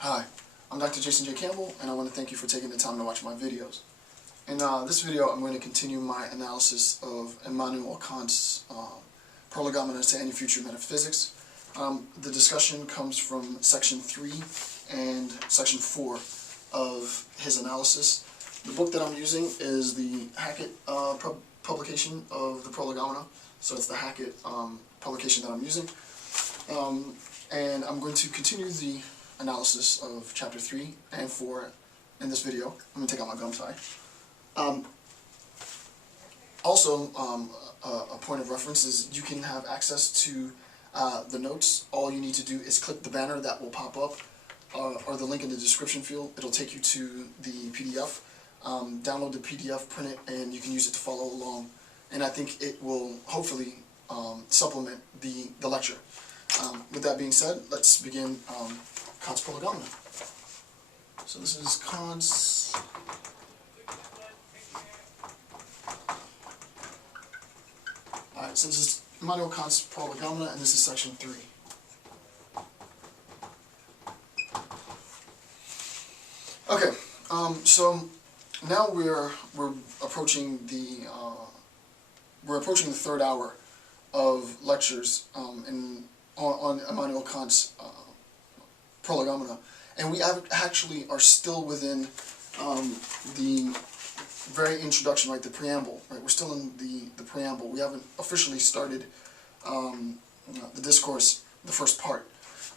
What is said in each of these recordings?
Hi, I'm Dr. Jason J. Campbell, and I want to thank you for taking the time to watch my videos. In this video, I'm going to continue my analysis of Immanuel Kant's Prolegomena to any future metaphysics. The discussion comes from section 3 and section 4 of his analysis. The book that I'm using is the Hackett publication of the Prolegomena, so it's the Hackett publication that I'm using. And I'm going to continue the analysis of chapter 3 and 4 in this video. I'm going to take out my gum tie. A point of reference is you can have access to the notes. All you need to do is click the banner that will pop up or the link in the description field. It'll take you to the PDF. Download the PDF, print it, and you can use it to follow along. And I think it will hopefully supplement the lecture. With that being said, let's begin Kant's Prolegomena. So this is Kant's so this is Immanuel Kant's Prolegomena, and this is section 3. Okay, so now we're approaching the third hour of lectures on Immanuel Kant's Prolegomena, and we actually are still within the very introduction, right, the preamble, right? We're still in the preamble. We haven't officially started the discourse, the first part.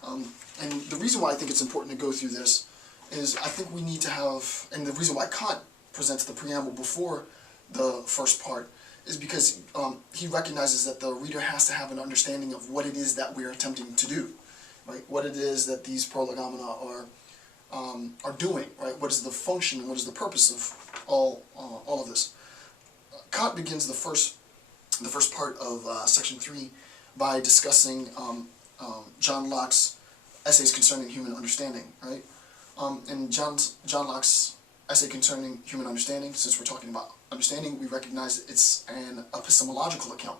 And the reason why I think it's important to go through this is I think we need to have, and the reason why Kant presents the preamble before the first part is because he recognizes that the reader has to have an understanding of what it is that we're attempting to do, right? What it is that these Prolegomena are doing, right? What is the function and what is the purpose of all of this? Kant begins the first part of section 3 by discussing John Locke's essays concerning human understanding, right? In John Locke's essay concerning human understanding, since we're talking about understanding, we recognize it's an epistemological account.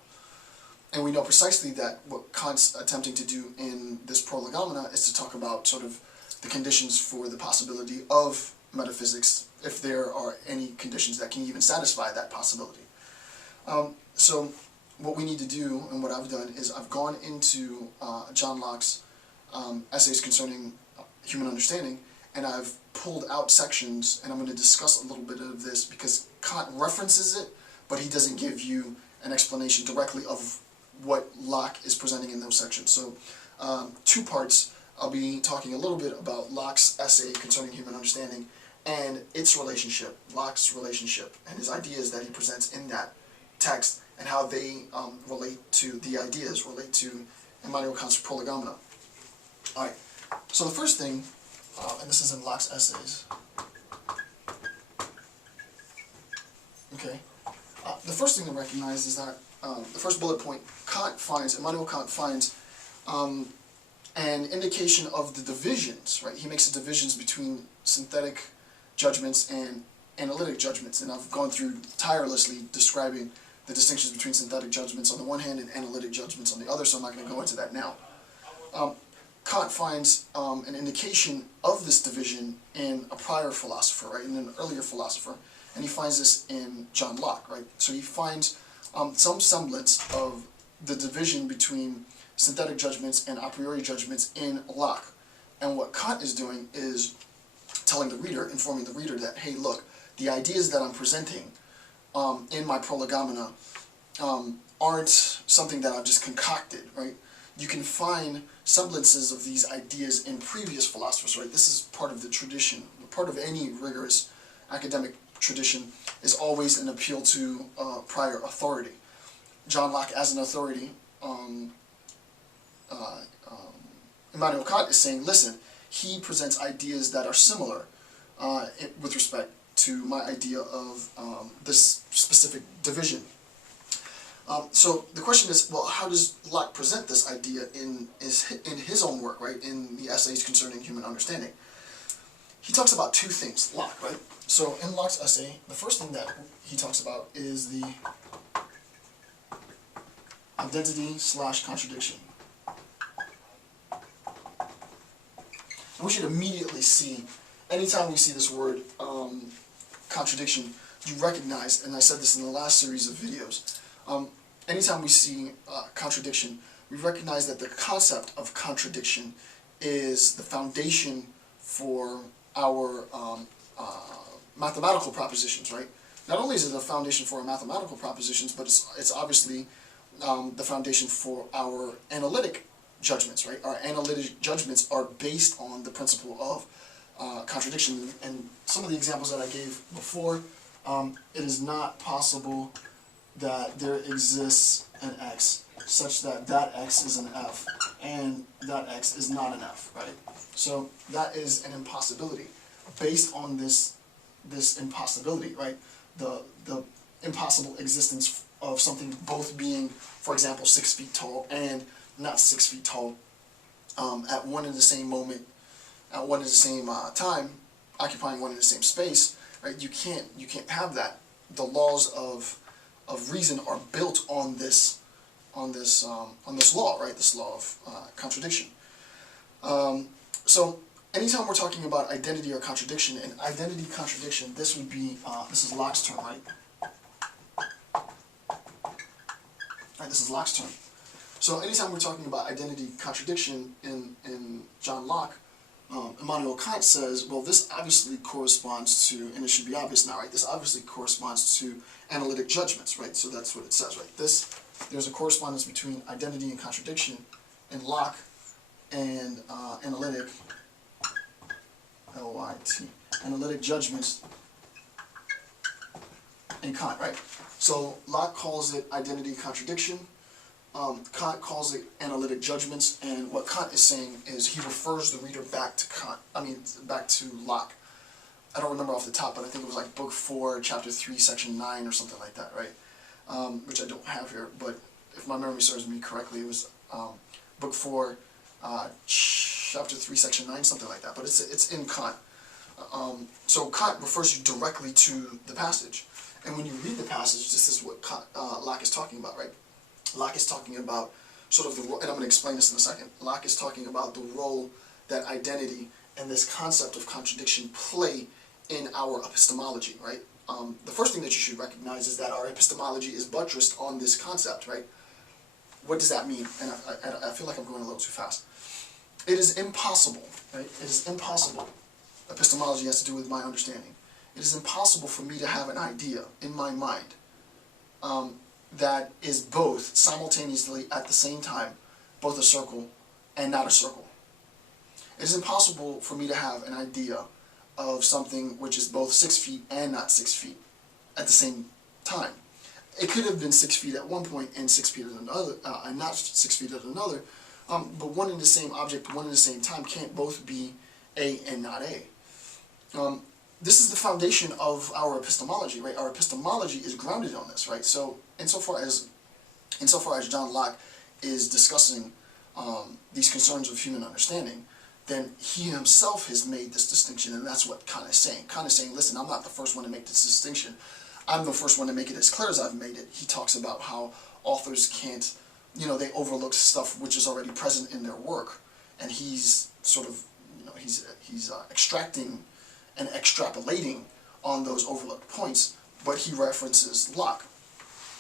And we know precisely that what Kant's attempting to do in this Prolegomena is to talk about sort of the conditions for the possibility of metaphysics, if there are any conditions that can even satisfy that possibility. So what we need to do, and what I've done, is I've gone into John Locke's essays concerning human understanding, and I've pulled out sections, and I'm going to discuss a little bit of this because Kant references it, but he doesn't give you an explanation directly of what Locke is presenting in those sections. So 2 parts. I'll be talking a little bit about Locke's essay concerning human understanding and its relationship, Locke's relationship, and his ideas that he presents in that text, and how they relate to Immanuel Kant's Prolegomena. Alright, so the first thing, and this is in Locke's essays, okay, the first thing to recognize is that the first bullet point, Immanuel Kant finds an indication of the divisions, right? He makes the divisions between synthetic judgments and analytic judgments, and I've gone through tirelessly describing the distinctions between synthetic judgments on the one hand and analytic judgments on the other, so I'm not going to go into that now. Kant finds an indication of this division in a prior philosopher, right, in an earlier philosopher, and he finds this in John Locke, right? So he finds some semblance of the division between synthetic judgments and a priori judgments in Locke. And what Kant is doing is telling the reader, informing the reader that, hey, look, the ideas that I'm presenting in my Prolegomena aren't something that I've just concocted, right? You can find semblances of these ideas in previous philosophers, right? This is part of the tradition. Part of any rigorous academic tradition is always an appeal to prior authority. John Locke as an authority, Immanuel Kant is saying, listen, he presents ideas that are similar with respect to my idea of this specific division. So the question is, well, how does Locke present this idea in his own work, right, in the essays concerning human understanding? He talks about 2 things, Locke, right? So in Locke's essay, the first thing that he talks about is the identity/contradiction. we should immediately see, anytime we see this word contradiction, you recognize, and I said this in the last series of videos, anytime we see contradiction, we recognize that the concept of contradiction is the foundation for our mathematical propositions, right? Not only is it a foundation for our mathematical propositions, but it's obviously the foundation for our analytic judgments, right? Our analytic judgments are based on the principle of contradiction. And some of the examples that I gave before, it is not possible that there exists an x such that that x is an f and that x is not an f, right? So that is an impossibility. Based on this impossibility, right? The impossible existence of something both being, for example, 6 feet tall and not 6 feet tall at one and the same moment, at one and the same time, occupying one and the same space, right? You can't have that. The laws of reason are built on this law, right? This law of contradiction. So anytime we're talking about identity or contradiction, and identity contradiction, this would be this is Locke's term, right? Right, this is Locke's term. So anytime we're talking about identity contradiction in John Locke, Immanuel Kant says, well, this obviously corresponds to, and it should be obvious now, right? This obviously corresponds to analytic judgments, right? So that's what it says, right? There's a correspondence between identity and contradiction in Locke and analytic, L-Y-T, analytic judgments in Kant, right? So Locke calls it identity contradiction. Kant calls it analytic judgments, and what Kant is saying is he refers the reader back to back to Locke. I don't remember off the top, but I think it was like Book 4, Chapter 3, Section 9, or something like that, right? Which I don't have here, but if my memory serves me correctly, it was Book 4, Chapter 3, Section 9, something like that. But it's in Kant. So Kant refers you directly to the passage, and when you read the passage, this is what Locke is talking about, right? Locke is talking about sort of the role, and I'm going to explain this in a second. Locke is talking about the role that identity and this concept of contradiction play in our epistemology, right? The first thing that you should recognize is that our epistemology is buttressed on this concept, right? What does that mean? And I feel like I'm going a little too fast. It is impossible, right? It is impossible. Epistemology has to do with my understanding. It is impossible for me to have an idea in my mind that is both simultaneously at the same time both a circle and not a circle. It is impossible for me to have an idea of something which is both 6 feet and not 6 feet at the same time. It could have been 6 feet at one point and 6 feet at another, and not 6 feet at another, but one and the same object, one and the same time can't both be A and not A. This is the foundation of our epistemology, right? Our epistemology is grounded on this, right? So, insofar as John Locke is discussing these concerns of human understanding, then he himself has made this distinction, and that's what Kant is saying. Kant is saying, listen, I'm not the first one to make this distinction. I'm the first one to make it as clear as I've made it. He talks about how authors can't, they overlook stuff which is already present in their work, and he's sort of, he's extracting and extrapolating on those overlooked points, but he references Locke.